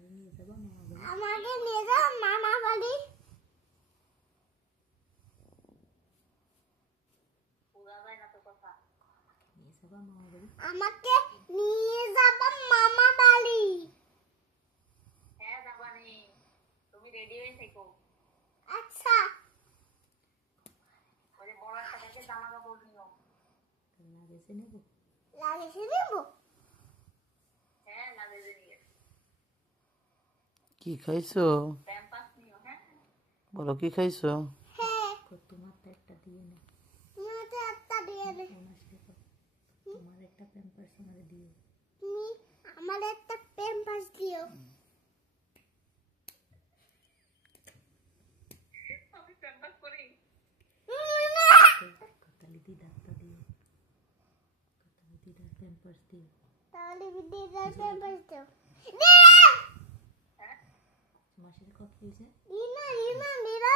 আমাকে নিয়ে যাও মামা বাড়ি। আমাকে নিয়ে যাবা মামা বাড়ি। হ্যাঁ যাবানি, তুমি রেডি হয়ে থেকো। আচ্ছা। ওরে বড় একটা দেখে জামা কাপড় নিও। লাগেছে নেব? লাগেছে নেব? হ্যাঁ লাগেছে নিয়ে। কি খাইছো? প্যাম্পাস নিও। হ্যাঁ বলো কি খাইছো? হ্যাঁ তোমার তো একটা দিয়ে নে, তোমাকে একটা দিয়ে নে। তোমার একটা প্যাম্পার্স আমাকে দিও। তুমি আমার একটা প্যাম্পাস দিও। আমি প্যাম্পাস করি। কাতালি দিদারটা দিও, কাতালি দিদার প্যাম্পার্স দিও। তাহলে দিদার প্যাম্পাস দিও। মাসির কথা হয়েছে। দিনা দিনা দিনা